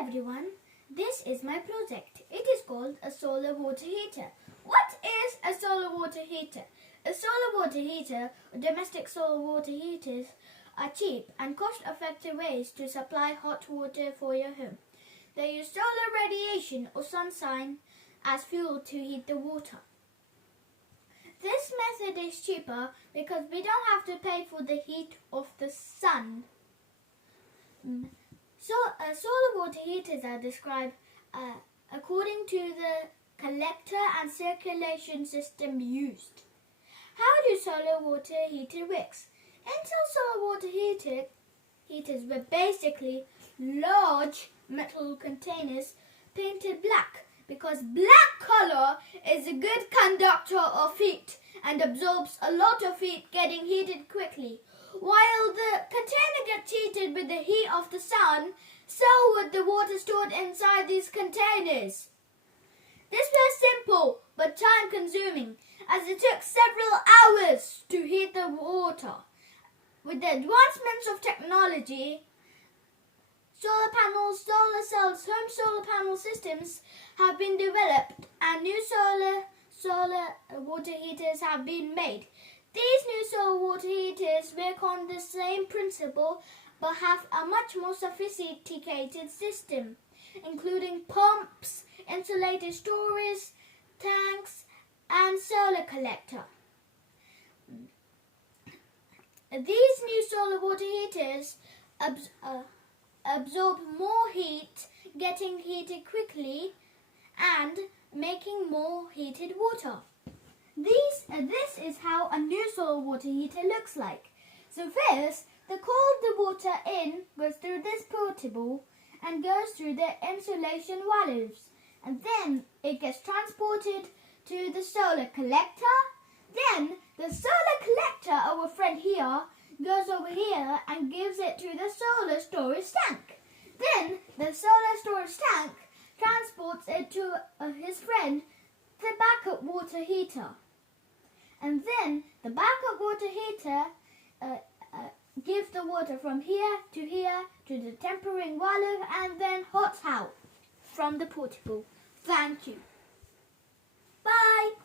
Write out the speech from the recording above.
everyone, this is my project. It is called a solar water heater. What is a solar water heater? A solar water heater or domestic solar water heaters are cheap and cost-effective ways to supply hot water for your home. They use solar radiation or sunshine as fuel to heat the water. This method is cheaper because we don't have to pay for the heat of the sun. Solar water heaters are described according to the collector and circulation system used. How do solar water heater works? Until solar water heaters were basically large metal containers painted black because black color is a good conductor of heat and absorbs a lot of heat, getting heated quickly. While the container gets heated with the heat of the sun, so would the water stored inside these containers. This was simple but time-consuming, as it took several hours to heat the water. With the advancements of technology, solar panels, solar cells, home solar panel systems have been developed and new solar water heaters have been made. These new solar water heaters work on the same principle but have a much more sophisticated system, including pumps, insulated storage tanks, and solar collector. These new solar water heaters absorb more heat, getting heated quickly and making more heated water. This is how a new solar water heater looks like. So first, the cold water in goes through this portable and goes through the insulation valves, and then it gets transported to the solar collector. Then the solar collector, our friend here, goes over here and gives it to the solar storage tank. Then the solar storage tank transports it to his friend, the backup water heater. And then the backup water heater gives the water from here to the tempering valve and then hot out from the portable. Thank you. Bye.